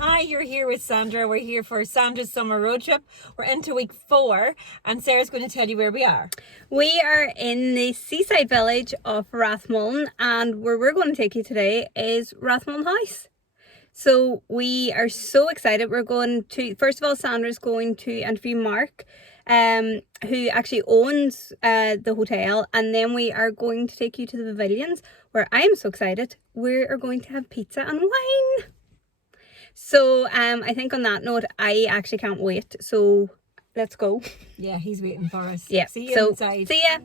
Hi, you're here with Sandra. We're here for Sandra's summer road trip. We're into week 4 and Sarah's going to tell you where we are. We are in the seaside village of Rathmullan, and where we're going to take you today is Rathmullan House. So we are so excited. We're going to, first of all, Sandra's going to interview Mark, who actually owns the hotel, and then we are going to take you to the Pavilions, where I'm so excited. We are going to have pizza and wine. So I think on that note, I actually can't wait. So let's go. Yeah, he's waiting for us. Yeah. See you inside. See ya.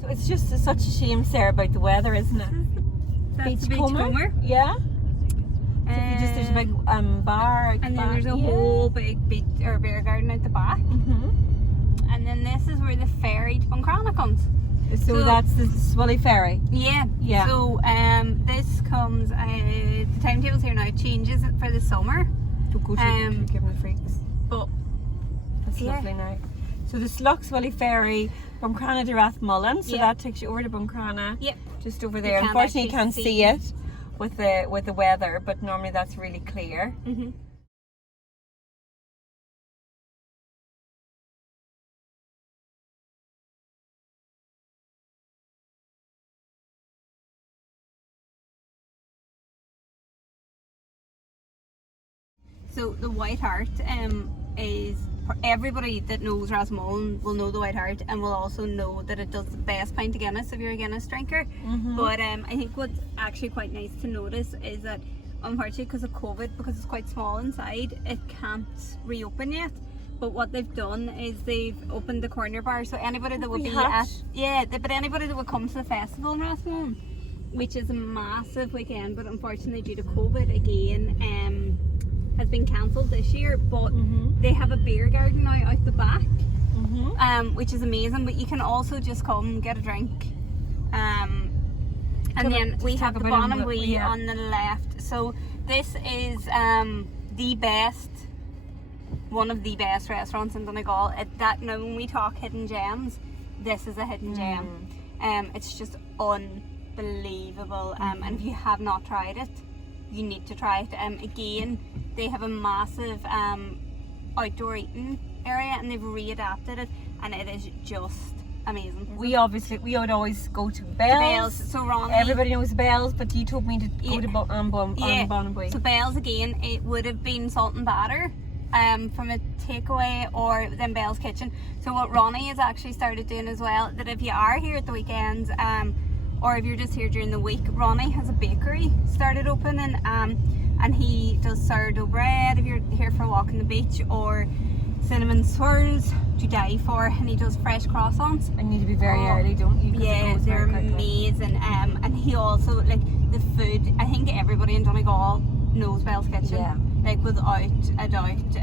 So it's just such a shame, Sarah, about the weather, isn't it? That's the Beachcomber. Yeah. So if you just, there's a big bar out and the then back. there's a whole big beach or beer garden out the back. And then this is where the ferry to Buncrana comes. So that's the Swilly ferry. Yeah. So this comes. The timetable's here now. It changes it for the summer. Don't go to give me freaks. But it's lovely now. So the Lough Swilly ferry, Buncrana to Rathmullan. So that takes you over to Buncrana. Yep. Just over there. Unfortunately, you can't see it with the weather, but normally that's really clear. So the White Hart is, for everybody that knows Rathmullan will know the White Hart, and will also know that it does the best pint of Guinness if you're a Guinness drinker. But I think what's actually quite nice to notice is that unfortunately because of COVID, because it's quite small inside, it can't reopen yet. But what they've done is they've opened the corner bar, so anybody that would be but anybody that would come to the festival in Rathmullan, which is a massive weekend, but unfortunately due to COVID again, has been cancelled this year, but they have a beer garden now out the back, which is amazing. But you can also just come get a drink, and then we have the Bonamwee on the left. So this is one of the best restaurants in Donegal. Now when we talk hidden gems, this is a hidden gem. It's just unbelievable, and if you have not tried it, you need to try it. Again, they have a massive outdoor eating area, and they've readapted it, and it is just amazing. We would always go to Bells. So Ronnie, everybody knows Bells, but you told me to go to Bonamwee. So Bells again, it would have been salt and batter from a takeaway, or then Bells Kitchen. So what Ronnie has actually started doing as well, that if you are here at the weekends, or if you're just here during the week, Ronnie has a bakery started opening, and he does sourdough bread if you're here for a walk on the beach, or cinnamon swirls to die for, and he does fresh croissants. I need to be very early, don't you? Yeah, they're amazing. And he also, like, the food, I think everybody in Donegal knows Bell's Kitchen, like without a doubt.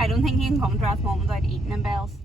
I don't think you can come to Rathmullan without eating in Bell's.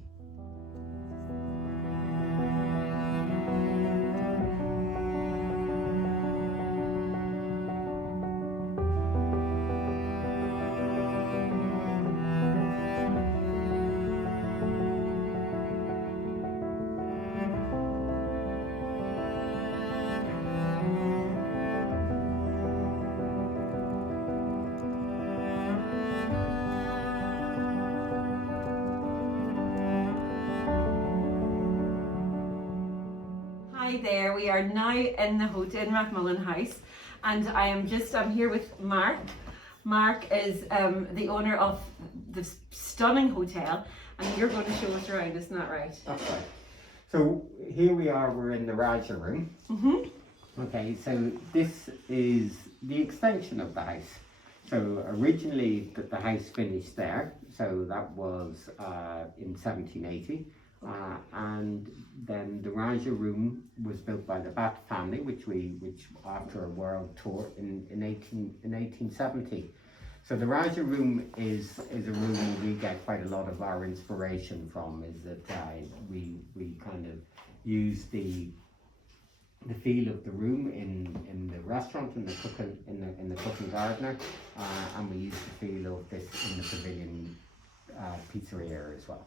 Hi there, we are now in the hotel in Rathmullan House, and I'm here with Mark. Mark is the owner of this stunning hotel, and you're going to show us around, isn't that right? That's right. So here we are, we're in the Raja room. Okay, so this is the extension of the house. So originally the house finished there, so that was in 1780. And then the Raja room was built by the Bat family, which after a world tour in 1870. So the Raja room is a room we get quite a lot of our inspiration from. Is that we kind of use the feel of the room in the restaurant, in the cooking gardener, and we use the feel of this in the Pavilion pizzeria as well.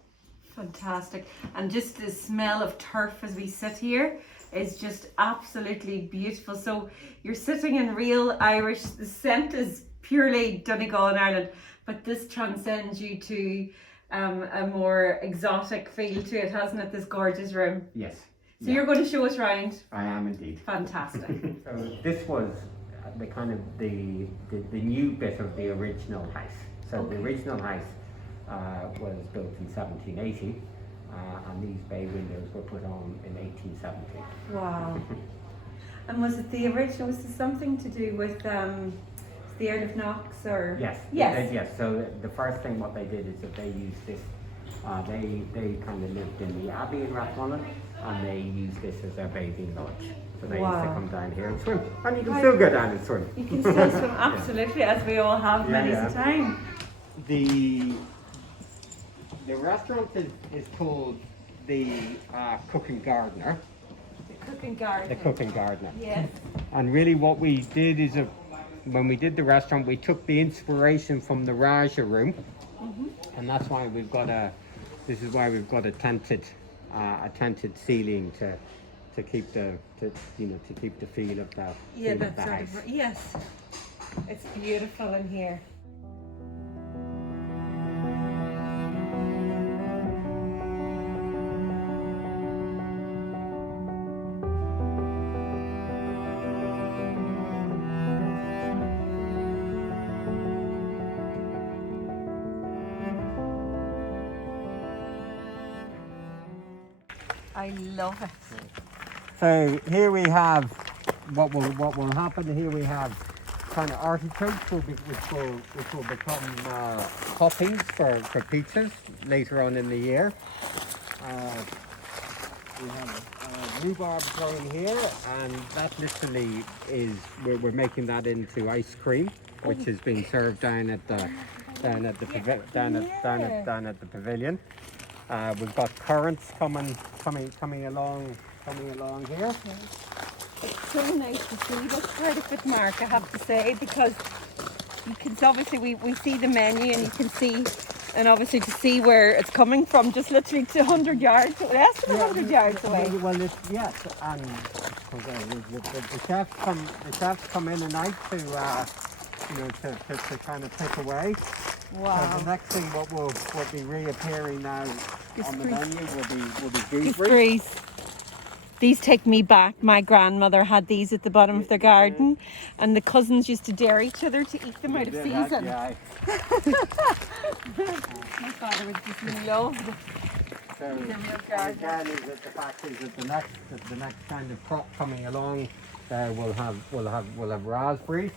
Fantastic. And just the smell of turf as we sit here is just absolutely beautiful. So you're sitting in real Irish, the scent is purely Donegal in Ireland, but this transcends you to a more exotic feel to it, hasn't it, this gorgeous room? Yes. So you're going to show us around? I am indeed. Fantastic. So this was the kind of the new bit of the original house. So the original house was built in 1780, and these bay windows were put on in 1870. Wow. And was it the original, was there something to do with the Earl of Knox or? Yes. Yes. Yes. So the first thing what they did is that they used this, they kind of lived in the Abbey in Rathmullan, and they used this as their bathing lodge. So they used to come down here and swim. And you can still go down and swim. You can still swim, absolutely, as we all have many a time. The restaurant is called the Cook and Gardener. The Cook and Gardener. The Cook and Gardener. Yes. And really what we did is, when we did the restaurant, we took the inspiration from the Raja room. And that's why we've got this is why we've got a tented ceiling to keep the feel of that. Yeah, that's sort of, yes. It's beautiful in here. I love it. So here we have what will happen. Here we have kind of artichokes, which will become toppings for pizzas later on in the year. We have rhubarb growing here, and that literally is we're making that into ice cream, which is being served down at the pavilion. We've got currants coming along here. It's so nice to see this part of it, Mark, I have to say, because you can obviously we see the menu and you can see, and obviously to see where it's coming from, just literally 200 yards, less than 100 yards away. Well, yes, and the chefs come in and out to kind of pick away. Wow. So the next thing what will be reappearing now on the menu will be gooseberries. Gooseberries. These take me back. My grandmother had these at the bottom of their garden, and the cousins used to dare each other to eat them out of season. Yeah. My father would just love them. So again, the fact is that the next kind of crop coming along, we'll have raspberries.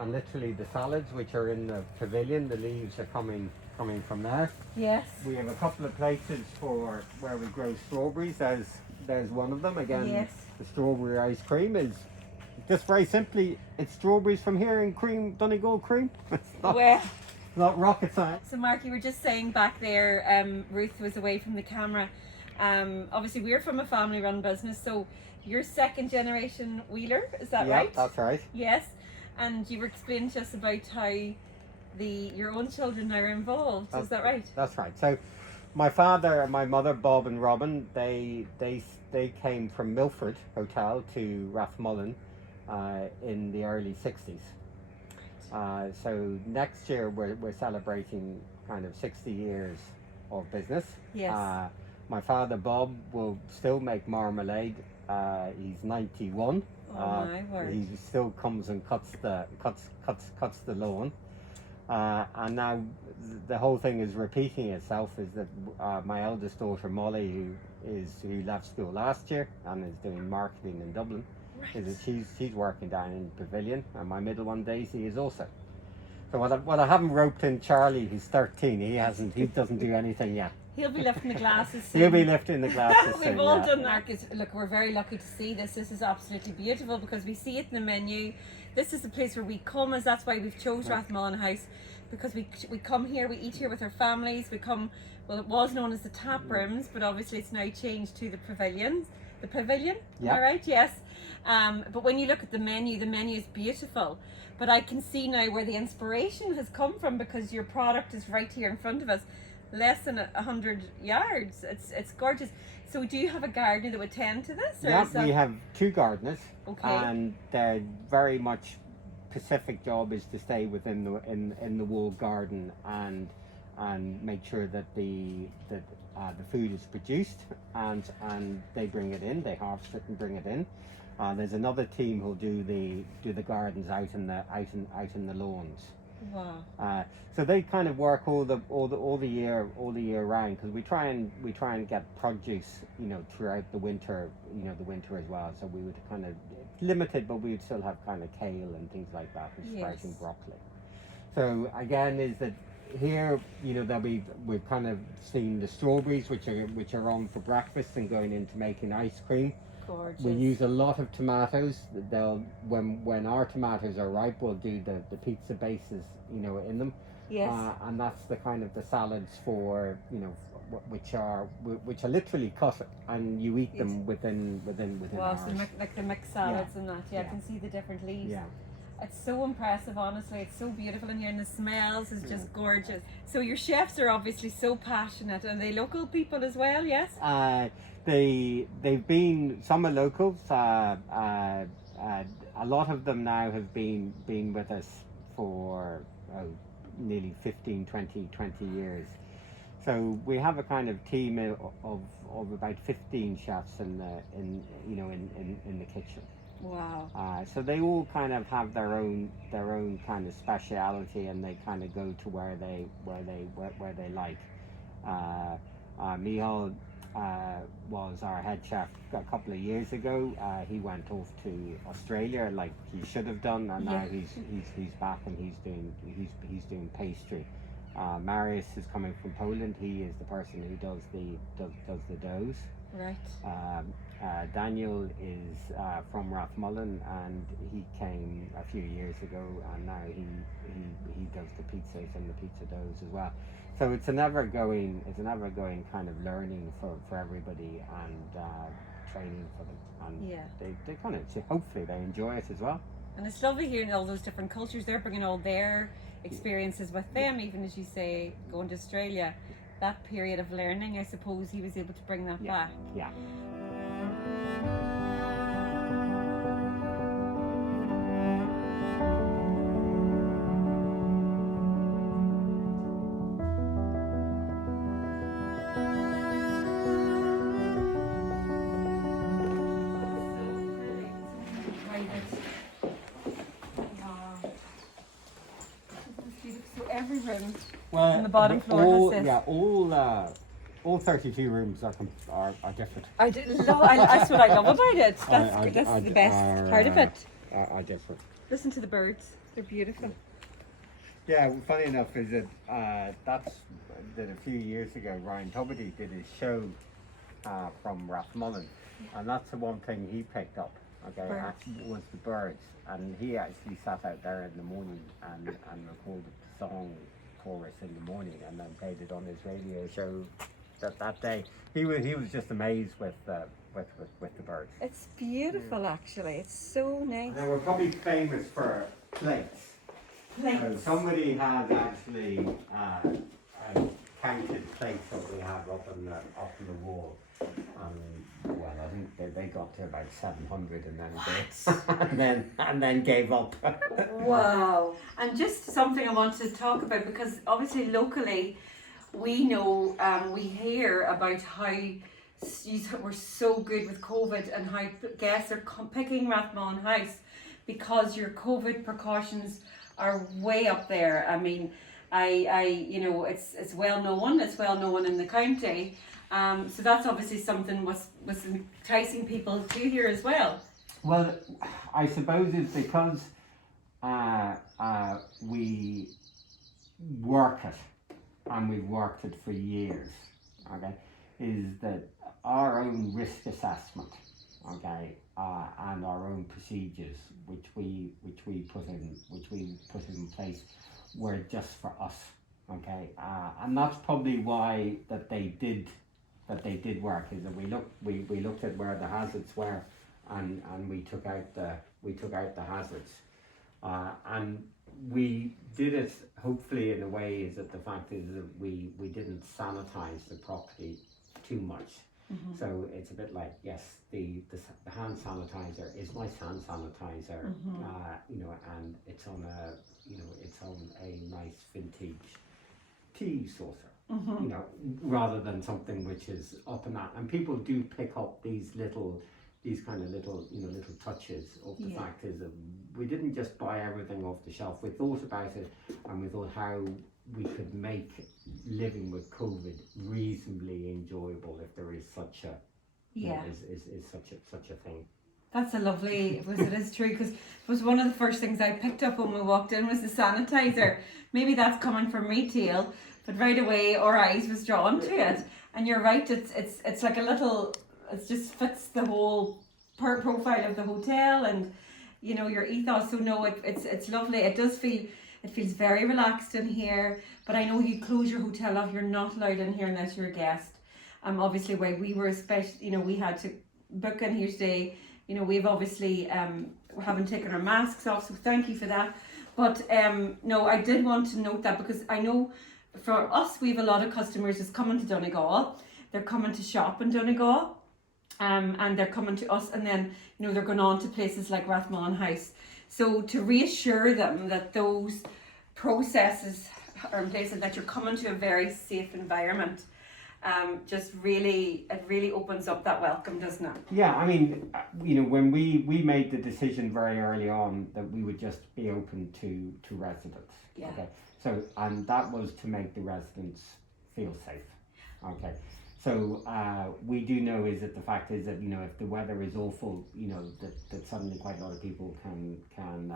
And literally the salads which are in the pavilion, the leaves are coming from there. Yes. We have a couple of places for where we grow strawberries. There's one of them. Again, yes. The strawberry ice cream is just very simply, it's strawberries from here in cream, Donegal cream. It's not rocket science. So Mark, you were just saying back there, Ruth was away from the camera. Obviously we're from a family run business, so you're second generation Wheeler, is that right? Yeah, that's right. Yes. And you were explaining to us about how your own children are involved. Is that right? That's right. So, my father and my mother, Bob and Robin, they came from Milford Hotel to Rathmullan in the early 60s. So next year we're celebrating kind of 60 years of business. Yes. My father, Bob, will still make marmalade. He's 91. Oh my word. He still comes and cuts the lawn, and now the whole thing is repeating itself. Is that my eldest daughter Molly, who left school last year and is doing marketing in Dublin, is that she's working down in Pavilion, and my middle one Daisy is also. So what I haven't roped in Charlie, who's 13. He doesn't do anything yet. He'll be lifting the glasses soon. He'll be lifting the glasses soon. We've all done that. Look, we're very lucky to see this. This is absolutely beautiful because we see it in the menu. This is the place where we come, as that's why we've chose Rathmullan House, because we come here, we eat here with our families. We come, well, it was known as the tap rooms, but obviously it's now changed to the pavilions. The pavilion, yeah. All right, yes. But when you look at the menu is beautiful. But I can see now where the inspiration has come from, because your product is right here in front of us. less than 100 yards. It's gorgeous. So do you have a gardener that would tend to this? Or Yeah, is that... we have 2 gardeners, Okay. and their very much specific job is to stay within the walled garden and make sure that the food is produced, and they bring it in, they harvest it and bring it in. There's another team who'll do the gardens out in the lawns. Wow. So they kind of work all the year round, because we try and get produce, throughout the winter, the winter as well. So we would kind of limited, but we would still have kind of kale and things like that, and sprouting broccoli. So again, is that here, we've kind of seen the strawberries, which are on for breakfast and going into making ice cream. Gorgeous. We use a lot of tomatoes. When our tomatoes are ripe, we'll do the pizza bases, in them. Yes. And that's the kind of the salads for, which are literally cut, and you eat them within Wow, hours. so like the mixed salads and that. Yeah, I Yeah. can see the different leaves. Yeah. It's so impressive, honestly. It's so beautiful in here, and the smells is just gorgeous. So your chefs are obviously so passionate, and they local people as well, yes? They've been, some are locals. A lot of them now have been with us for nearly 15, 20 years. So we have a kind of team of about 15 chefs in the kitchen. Wow. So they all kind of have their own kind of speciality, and they kind of go to where they like. Michal was our head chef a couple of years ago. He went off to Australia, like he should have done, and now he's back, and he's doing pastry. Marius is coming from Poland. He is the person who does the doughs. Right. Daniel is from Rathmullan, and he came a few years ago, and now he does the pizzas and the pizza doughs as well. So it's an ever going kind of learning for everybody, and training for them, and they kind of, hopefully they enjoy it as well. And it's lovely hearing all those different cultures. They're bringing all their experiences with them, even as you say, going to Australia. That period of learning, I suppose he was able to bring that back. Yeah. Every room Well, on the bottom floor has this. Yeah, all 32 rooms are different. That's what I love about it. That's the best part of it. Are different. Listen to the birds. They're beautiful. Yeah, funny enough is that that a few years ago Ryan Tuberty did his show from Rathmullan, and that's the one thing he picked up. Okay, was the birds, and he actually sat out there in the morning and recorded the song chorus in the morning, and then played it on his radio show that day. He was just amazed with the birds. It's beautiful, actually. It's so nice. Now we're probably famous for plates. Somebody has actually counted plates that we have up on the wall. Well, I think they got to about 700, and then gave up. Wow. And just something I want to talk about, because obviously locally we know, we hear about how you were so good with COVID, and how guests are picking Rathmullan House because your COVID precautions are way up there. I mean, it's well known. It's well known in the county. So that's obviously something was enticing people to here as well. Well, I suppose it's because we work it, and we've worked it for years. Okay, is that our own risk assessment, okay, and our own procedures, which we put in place, were just for us. Okay, and that's probably why that they did work, is that we looked at where the hazards were, and we took out the hazards. And we did it hopefully in a way is that the fact is that we didn't sanitize the property too much. So it's a bit like, yes, the hand sanitizer is my hand sanitizer, you know, and it's on a nice vintage tea saucer, you know, rather than something which is up and out. And people do pick up these kind of little touches of the fact is that we didn't just buy everything off the shelf. We thought about it, and we thought how we could make living with COVID reasonably enjoyable if there is such a is such a thing. That's a lovely, it is true, because it was one of the first things I picked up when we walked in was the sanitizer. Maybe that's coming from retail, but right away our eyes was drawn to it. And you're right, it's like a little, it just fits the whole profile of the hotel and, you know, your ethos. So no, it's lovely. It feels very relaxed in here, but I know you close your hotel off, you're not allowed in here unless you're a guest. Obviously why we were you know, we had to book in here today, you know, we've obviously haven't taken our masks off, so thank you for that. But no, I did want to note that because I know for us, we have a lot of customers that's coming to Donegal, they're coming to shop in Donegal, and they're coming to us, and then, you know, they're going on to places like Rathmullan House. So to reassure them that those processes are in place and that you're coming to a very safe environment, just really, it really opens up that welcome, doesn't it? Yeah, I mean, you know, when we made the decision very early on that we would just be open to residents. Yeah. Okay. So, and that was to make the residents feel safe. Okay. So we do know is that the fact is that, you know, if the weather is awful, you know, that suddenly quite a lot of people can turn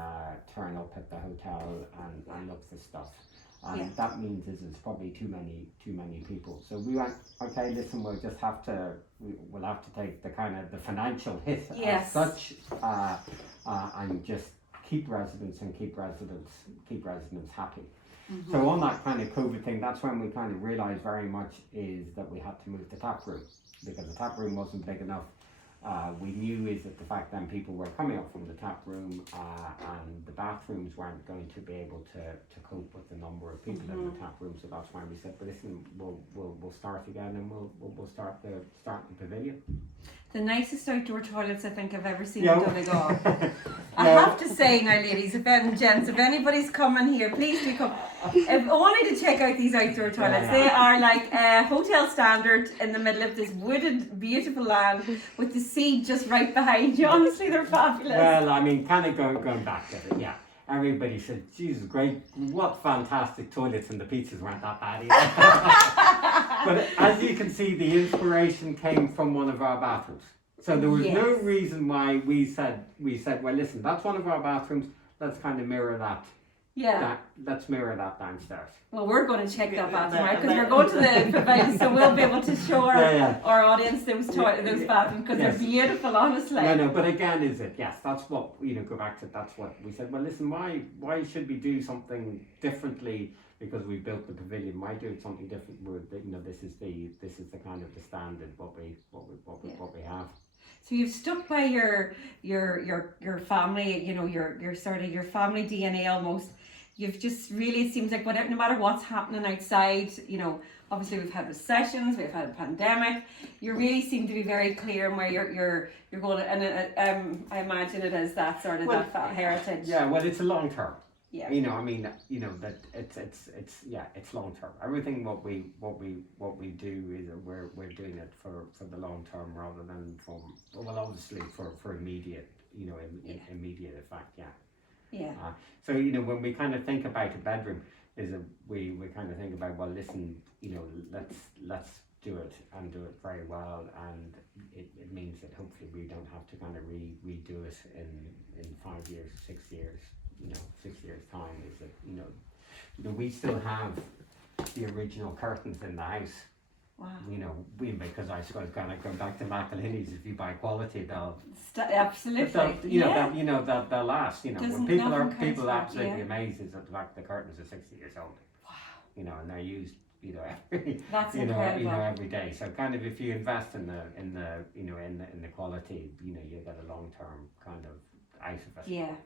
up at the hotel and look for stuff. And that means is it's probably too many people. So we went, okay, listen, we'll just have to take the kind of the financial hit as such, and just keep residents happy. So on that kind of COVID thing, that's when we kind of realised very much is that we had to move the tap room, because the tap room wasn't big enough. We knew is that the fact then people were coming up from the tap room, and the bathrooms weren't going to be able to cope with the number of people in the tap room. So that's why we said, but listen, we'll start again, and we'll start the pavilion. The nicest outdoor toilets I think I've ever seen in Donegal. I Yeah. have to say now, ladies, if anybody's coming here, please do come. If only to check out these outdoor toilets. They are like hotel standard in the middle of this wooded, beautiful land with the sea just right behind you. Honestly, they're fabulous. Well, I mean, kind of going back to it, yeah. Everybody said, Jesus, great, what fantastic toilets, and the pizzas weren't that bad either. But as you can see, the inspiration came from one of our bathrooms. So there was no reason why we said, well, listen, that's one of our bathrooms, let's kind of mirror that. Yeah. Let's mirror that downstairs. Well, we're going to check that bathroom out because we're going to the pavilion, so we'll be able to show our audience those bathrooms because they're beautiful, honestly. No, but again, that's what, you know, go back to, that's what we said, well, listen, why should we do something differently because we built the pavilion? Why do something different? You know, this is the kind of the standard, what we have. So you've stuck by your family, you know, your sort of your family DNA almost. You've just really, it seems like whatever, no matter what's happening outside, you know, obviously we've had recessions, we've had a pandemic. You really seem to be very clear in where you're going, and I imagine it is that sort of that heritage. Yeah, well, it's a long term. Yeah. You know, I mean, you know that it's long term. Everything what we do is we're doing it for the long term rather than obviously for immediate, you know, immediate effect. Yeah. Yeah. So, you know, when we kind of think about a bedroom, we kind of think about, well, listen, you know, let's do it and do it very well, and it means that hopefully we don't have to kind of redo it in 5 years, 6 years. You know, 6 years time is that, you know, we still have the original curtains in the house. Wow. You know, because I suppose kind of going back to McElhinney's, if you buy quality, they'll absolutely. They'll last. You know, when people are absolutely amazed is that the fact the curtains are 60 years old. Wow. You know, and they're used, you know, every That's incredible. every day. So kind of if you invest in the quality, you know, you get a long term kind of out of it. Yeah.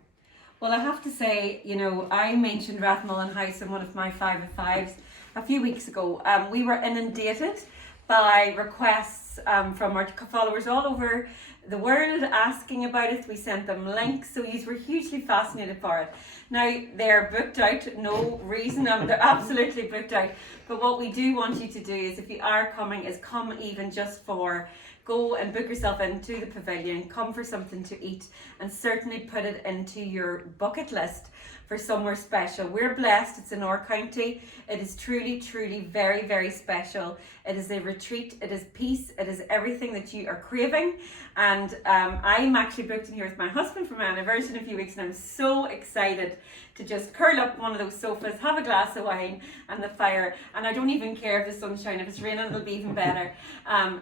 Well, I have to say, you know, I mentioned Rathmullan House in one of my 5 of 5s a few weeks ago. We were inundated by requests from our followers all over the world asking about it. We sent them links, so you were hugely fascinated for it. Now, they're booked out, no reason, they're absolutely booked out. But what we do want you to do is, if you are coming, is come even just for, go and book yourself into the Pavilion, come for something to eat, and certainly put it into your bucket list for somewhere special. We're blessed, it's in our county. It is truly, truly very, very special. It is a retreat, it is peace, it is everything that you are craving. And I'm actually booked in here with my husband for my anniversary in a few weeks, and I'm so excited to just curl up one of those sofas, have a glass of wine and the fire. And I don't even care if the sun's shining, if it's raining, it'll be even better.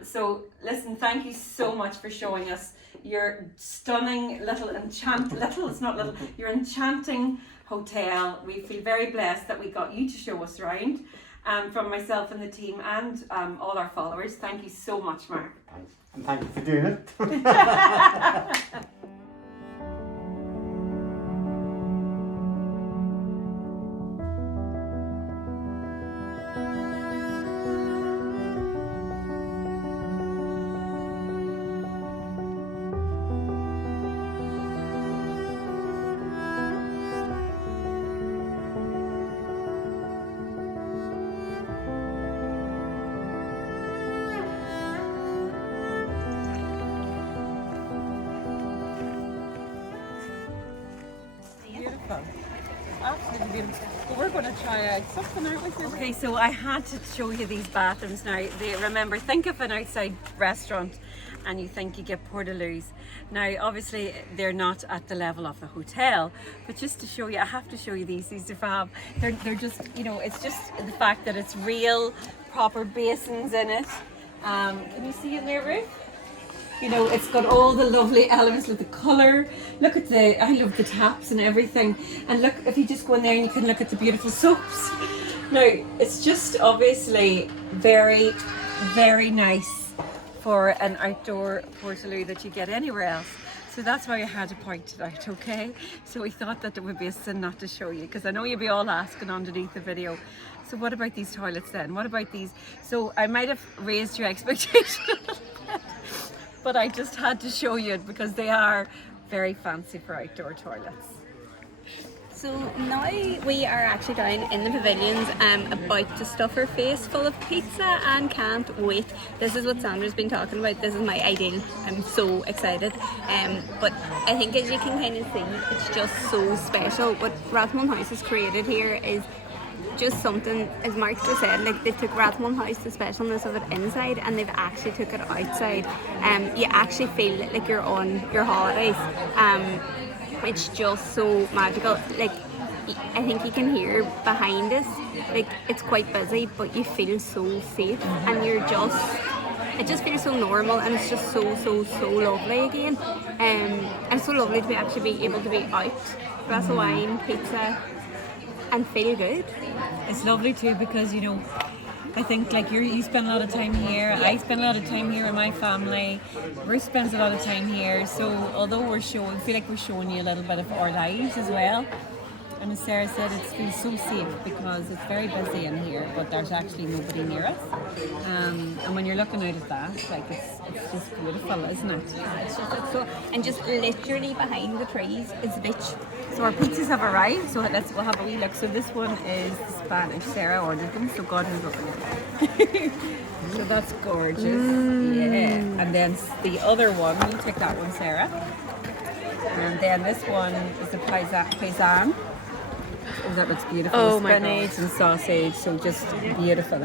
So listen, thank you so much for showing us your stunning your enchanting hotel. We feel very blessed that we got you to show us around, from myself and the team and all our followers. Thank you so much, Mark. Thanks. And thank you for doing it. Absolutely beautiful. Well, we're going to try out something, aren't we, Susan? Okay, so I had to show you these bathrooms now. Remember, think of an outside restaurant and you think you get portaloos. Now, obviously, they're not at the level of the hotel, but just to show you, I have to show you these. These are fab. They're just, you know, it's just the fact that it's real, proper basins in it. Can you see in there, Ruth? You know, it's got all the lovely elements, look at the colour, look at I love the taps and everything. And look, if you just go in there and you can look at the beautiful soaps. Now, it's just obviously very, very nice for an outdoor portaloo that you get anywhere else. So that's why I had to point it out, okay? So we thought that it would be a sin not to show you, because I know you'll be all asking underneath the video. So what about these toilets then? What about these? So I might have raised your expectations a little bit, but I just had to show you it because they are very fancy for outdoor toilets. So now we are actually down in the pavilions, about to stuff our face full of pizza and can't wait. This is what Sandra's been talking about. This is my ideal. I'm so excited. But I think, as you can kind of see, it's just so special. What Rathmullan House has created here is just something, as Mark just said, like they took Rathmullan House, the specialness of it inside, and they've actually took it outside. You actually feel like you're on your holidays. It's just so magical. Like, I think you can hear behind us, like it's quite busy, but you feel so safe, and it just feels so normal, and it's just so lovely again. And it's so lovely to actually be able to be out, glass of wine, pizza, and feel good. It's lovely too, because, you know, I think like you spend a lot of time here, I spend a lot of time here with my family, Ruth spends a lot of time here, so although I feel like we're showing you a little bit of our lives as well. And as Sarah said, it feels so safe because it's very busy in here, but there's actually nobody near us. And when you're looking out at that, like it's just beautiful, isn't it? It's so, and just literally behind the trees is the beach. So our pizzas have arrived, so we'll have a wee look. So this one is Spanish. Sarah ordered them, so God knows what we're So that's gorgeous. Yeah. And then the other one, you take that one, Sarah. And then this one is the paisan. Oh, that looks beautiful. Oh my Spinach and sausage, so just beautiful.